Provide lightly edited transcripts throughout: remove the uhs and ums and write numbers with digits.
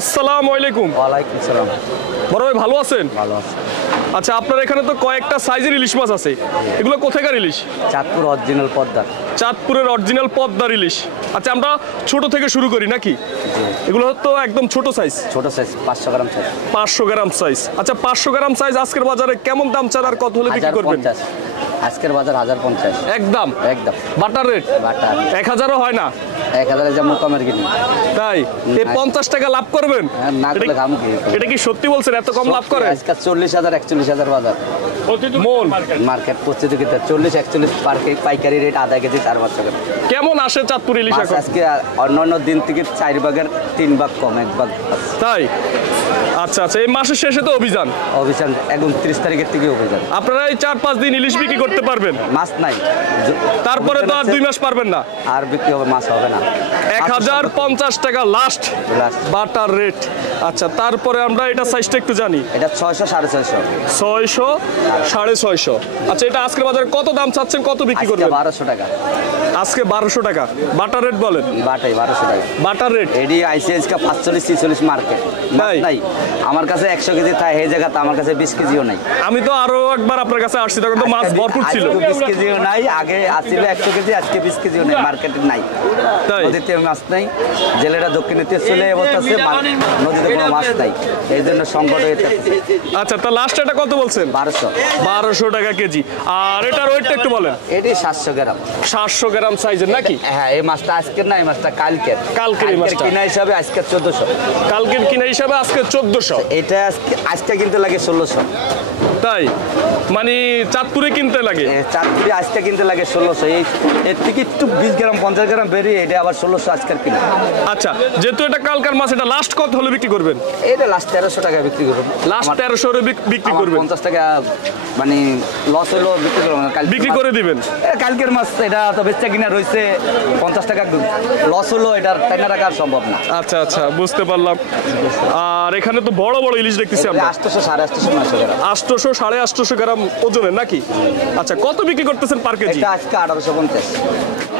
আসসালামু আলাইকুম। ওয়ালাইকুম আসসালাম। বড় ভাই ভালো আছেন? ভালো আছে। আচ্ছা, আপনার এখানে তো কয়েকটা সাইজের ইলিশ মাছ আছে, এগুলো কোথাকার ইলিশ? চাঁদপুর অরিজিনাল পদ্মা। চাঁদপুরের অরিজিনাল পদ্মার ইলিশ। আচ্ছা, আমরা ছোট থেকে শুরু করি নাকি? এগুলো তো একদম ছোট সাইজ, ছোট সাইজ 500 গ্রাম সাইজ। 500 গ্রাম সাইজ। আচ্ছা, 500 গ্রাম সাইজ আজকের বাজারে কেমন দাম চান আর কত হলে বিক্রি করবেন? 1050। আজকের বাজার 1050 একদম একদম। বাটার রেট বাটার 1000ও হয় না? 1000 যা মোকামের কিনি। তাই এই 50 টাকা লাভ করবেন? না করলে দাম কি? এটা কি সত্যি বলছেন এত কম লাভ করে? আজকে 40000 41000 বাজার মন মার্কেট করছে তো কিতা 40 41 পাইকারি রেট আধা কেজি 4-500 টাকা। কেমন আসে চাঁদপুর ইলিশ মাছ এখন? আজকে অন্যান্য দিন থেকে 4 ভাগের 3 ভাগ কম, 1 ভাগ। তাই? আচ্ছা আচ্ছা, এই মাসের শেষে তো অভিযান একদম 30 তারিখের থেকে অভিযান। আপনারা এই 4-5 দিন ইলিশ বিক্রি করতে পারবেন? মাছ নাই, তারপরে তো আর 2 মাস পারবেন না। আর বিক্রি হবে, মাছ হবে না। 1050 টাকা লাস্ট বাটার রেট। আচ্ছা, তারপরে আমরা এটা সাইজটা একটু জানি। এটা 600 650 600 650। আচ্ছা, এটা আজকের বাজারে কত দাম চাচ্ছেন, কত বিক্রি করবেন? 1200 টাকা। আজকে 1200 টাকা বাটার রেট বলেন? বাটাই 1200 টাকা বাটার রেট। এডি আইসিএস কা 45 46 মার্কেট নাই। আমার কাছে 100 কেজি তাই এই জায়গাতে আমার কাছে 20 কেজিও নাই। আমি তো আরো একবার আপনার কাছে আসছি, তখন তো মাছ ভরপুর ছিল। 20 কেজিও নাই, আগে আসছিল 100 কেজি, আজকে 20 কেজিও নাই, মার্কেটে নাই। তাই? নদীতে মাছ নাই, জেলেরা দক্ষিণেতে চলে বলতেছে নদীতে কোনো মাছ নাই, এই জন্য সংকট হয়ে থাকে। আচ্ছা, তা লাস্ট এটা কত বলছেন? 1200 টাকা কেজি। আর এটার ওয়েটটা একটু বলেন। এটি 700 গ্রাম। 700 গ্রাম সাইজের নাকি? হ্যাঁ, এই মাছটা আজকের না, এই মাছটা কালকের। কালকের এই মাছটা কিনা হিসাবে আজকে 1400। কালকের কিনা হিসাবে আজকে 1400। এটা আজকে কিনতে লাগে 1600। তাই? মানে চাঁদপুরে কিনতে লাগে? চাঁদপুরে আজকে কিনতে লাগে 1600। এর থেকে একটু 20 গ্রাম 50 গ্রাম বেরিয়ে এটা আবার 1600 আজকের কিনা। আচ্ছা, যেহেতু এটা কালকার মাছ, এটা লাস্ট কত হলে বিক্রি করবেন? এটা লাস্ট 1300 টাকা বিক্রি করবেন। লাস্ট 1300 এ বিক্রি করবেন? 50 টাকা মানে লস হলো, বিক্রি করবেন। বিক্রি করে দিবেন? কালকের মাছ এটা তো বেচা কিনা রয়েছে 50 টাকা, লস হলো, এটার 10 টাকা আর সম্ভব না। আচ্ছা আচ্ছা, বুঝতে পারলাম। আর এখানে তো বড় বড় ইলিশ দেখতেছি আমরা। 800 850 গ্রাম। 800 850 গ্রাম ওজনের নাকি? আচ্ছা, কত বিক্রি করতেছেন পার কেজি? এটা আজকে 1850।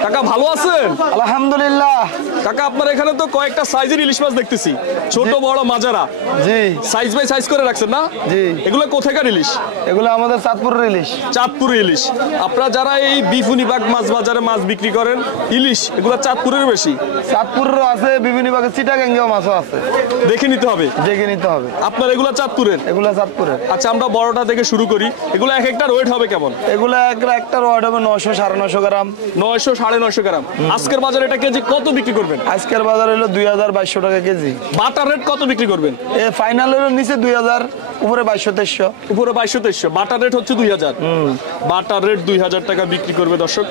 কাকা ভালো আছেন? আলহামদুলিল্লাহ। কাকা, আপনার এখানে তো কয়েকটা সাইজের ইলিশ মাছ দেখতেছি, ছোট বড় মাঝারা। জি সাইজ বাই সাইজ করে রাখছেন না? জি। এগুলো কোথাকার ইলিশ? এগুলো আমাদের চাঁদপুরের ইলিশ। চাঁদপুর ইলিশ। আপনারা যারা এই বিফুনিবাগ মাছ বাজারে মাছ বিক্রি করেন, ইলিশ এগুলো চাঁদপুরের বেশি? চাঁদপুরেরও আছে, বিভিন্ন ভাগে চিটাগাঙ্গেও মাছও আছে, দেখে নিতে হবে, দেখে নিতে হবে। আপনার এগুলো চাঁদপুরের? এগুলো চাঁদপুরের। আচ্ছা, আমরা বড়টা থেকে শুরু করি। এগুলো এক একটার ওয়েট হবে কেমন? এগুলো একটা রড হবে 900 950 গ্রাম। 900 950 গ্রাম। আজকের বাজারে এটা কেজি কত বিক্রি করবেন? আজকের বাজার হলো 2200 টাকা কেজি। বাটার রেট কত বিক্রি করবেন? এ ফাইনাল হলো নিচে 2000, উপরে 2200 উপরে 2200 বাটার রেট হচ্ছে 2000। বাটার রেট 2000 টাকা বিক্রি করবে দর্শক।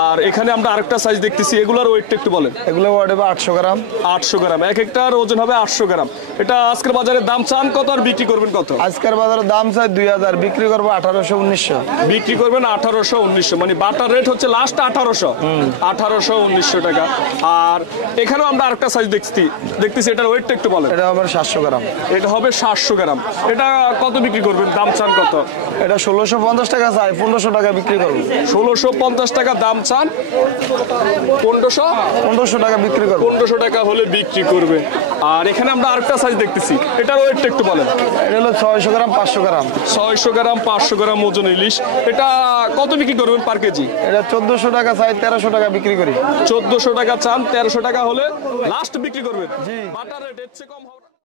আর এখানে আমরা আরেকটা সাইজ দেখতেছি, এগুলোর ওয়েটটা একটু বলেন। এগুলো রড হবে 800 গ্রাম। 800 গ্রাম, এক একটার ওজন হবে 800 গ্রাম। এটা আজকের বাজারে দাম চান কত আর বিক্রি করবেন কত? আজকের বাজারের দাম চাই 2000, বিক্রি করবো 1800 1900। বিক্রি করবেন 1800 1900, মানে বাটার রেট হচ্ছে লাস্ট 1800 1900 টাকা। আর এখানেও আমরা আরেকটা সাইজ দেখতেছি, এটার ওয়েটটা একটু বলেন। এটা হবে 700 গ্রাম। এটা হবে 700 গ্রাম। এটা কত বিক্রি করবেন, দাম চান কত? এটা 1650 টাকা চাই, 1500 টাকা বিক্রি করবো। 1650 টাকা দাম চান, 1500 টাকা বিক্রি করবো। 1500 টাকা হলে বিক্রি করবে। আর এখানে আমরা আরেকটা সাইজ দেখতেছি, এটার ওয়েটটা একটু বলেন। এটা হলো 600 গ্রাম 500 গ্রাম। 600 গ্রাম 500 গ্রাম ওজন ইলিশ। এটা কত বিক্রি করবেন পার কেজি? এটা 1400 টাকা চাই, 1300 টাকা বিক্রি করি। 1400 টাকা চান, 1300 টাকা হলে লাস্ট বিক্রি করবেন। বাটার রেট এর চেয়ে কম হবে না।